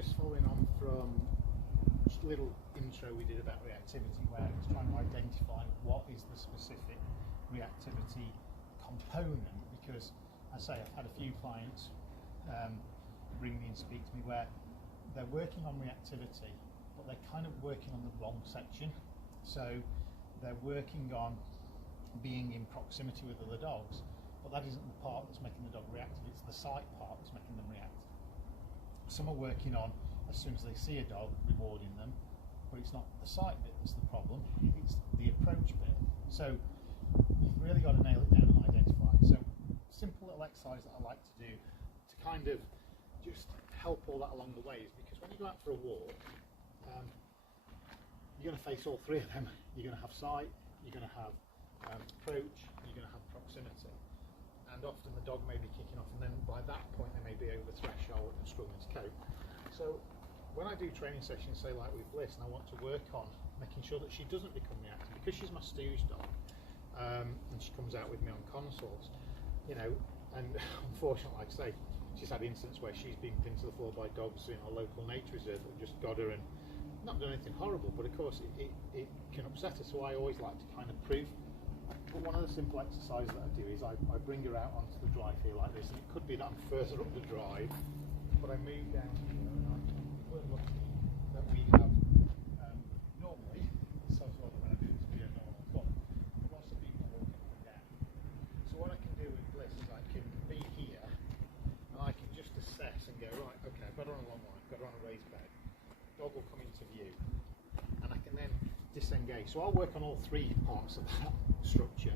just following on from just a little intro we did about reactivity, where it's trying to identify what is the specific reactivity component, because I say I've had a few clients ring me and speak to me where they're working on reactivity, but they're kind of working on the wrong section. So they're working on being in proximity with other dogs, but that isn't the part that's making the dog reactive, it's the sight part that's making them react. Some are working on, as soon as they see a dog, rewarding them, but it's not the sight bit that's the problem, it's the approach bit. So you've really got to nail it down and identify. So simple little exercise that I like to do to kind of just help all that along the way is, because when you go out for a walk, you're going to face all three of them. You're going to have sight, you're going to have approach, you're going to have proximity. And often the dog may be kicking off, and then by that point they may be over the threshold and struggling to cope. So when I do training sessions, say like with Bliss, and I want to work on making sure that she doesn't become reactive, because she's my stooge dog, and she comes out with me on consults, you know, and unfortunately, like I say, she's had instances where she's been pinned to the floor by dogs in our local nature reserve that just got her and not done anything horrible, but of course it can upset her. So I always like to kind of prove. But one of the simple exercises that I do is I bring her out onto the drive here like this, and it could be that I'm further up the drive, but I move down here, and we're lucky that we have normally, so when I do this video, no one will come, but lots of people walking up and down. So what I can do with Bliss is I can be here, and I can just assess and go, right, okay, I've got her on a long line, I've got her on a raised bed, dog will come into view, and I can then disengage. So I'll work on all three parts of that structure,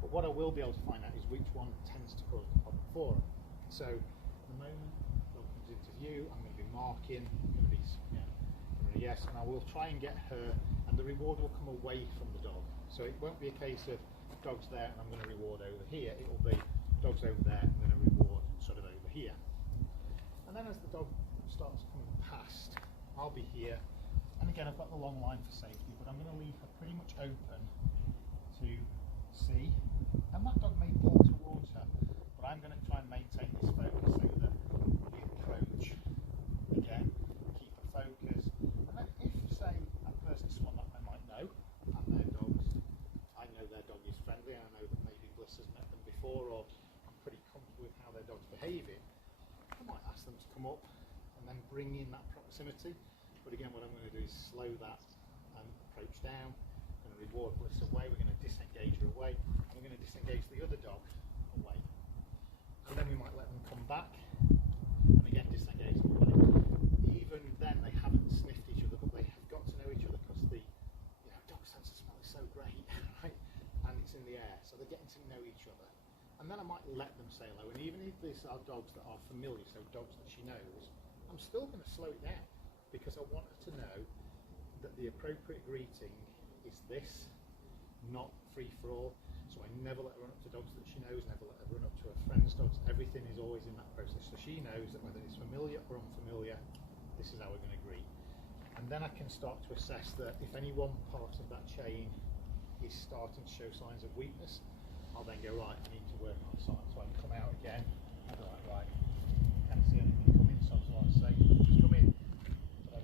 but what I will be able to find out is which one tends to cause the problem for them. So at the moment, dog comes into view, I'm going to be marking, I'm going to be yes, and I will try and get her, and the reward will come away from the dog. So it won't be a case of dog's there and I'm going to reward over here. It will be dog's over there, I'm going to reward sort of over here. And then as the dog starts coming past, I'll be here, and again I've got the long line for safety, but I'm going to leave her pretty much open to see, and that dog may pull towards her, but I'm going to try and maintain this focus so that we approach again, keep a focus, and then if, say, that person's someone that I might know, and their dogs, I know their dog is friendly, I know that maybe Bliss has met them before, or I'm pretty comfortable with how their dog's behaving, I might ask them to come up and then bring in that proximity. But again, what I'm going to do is slow that approach down. I'm going to reward Bliss away, we're going to disengage her away, and we're going to disengage the other dog away. And then we might let them come back, and again disengage them away. Even then they haven't sniffed each other, but they have got to know each other, because the dog sense of smell is so great, right? And it's in the air, so they're getting to know each other. And then I might let them say hello, and even if these are dogs that are familiar, so dogs that she knows, I'm still going to slow it down, because I want her to know that the appropriate greeting is this, not free for all. So I never let her run up to dogs that she knows, never let her run up to her friends' dogs. Everything is always in that process. So she knows that whether it's familiar or unfamiliar, this is how we're going to greet. And then I can start to assess that if any one part of that chain is starting to show signs of weakness, I'll then go, right, I need to work on sight. So I can come out again, and be like, right, can't see anything coming, so I say, just come in.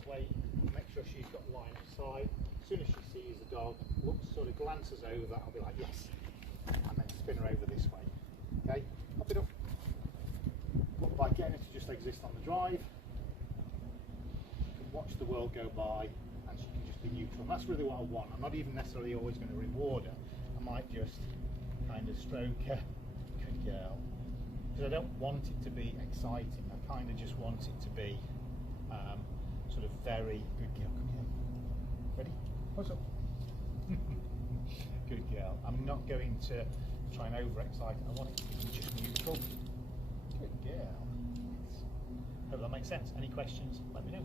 Wait, make sure she's got line of sight. As soon as she sees the dog, looks, sort of glances over, I'll be like, yes, and then spin her over this way. Okay, pop it up. But by getting her to just exist on the drive, she can watch the world go by, and she can just be neutral. And that's really what I want. I'm not even necessarily always going to reward her. I might just kind of stroke her. Good girl. Because I don't want it to be exciting. I kind of just want it to be sort of very good girl. Come here. Ready? Pose up. Good girl. I'm not going to try and overexcite it. I want it to be just neutral. Good girl. Hope that makes sense. Any questions? Let me know.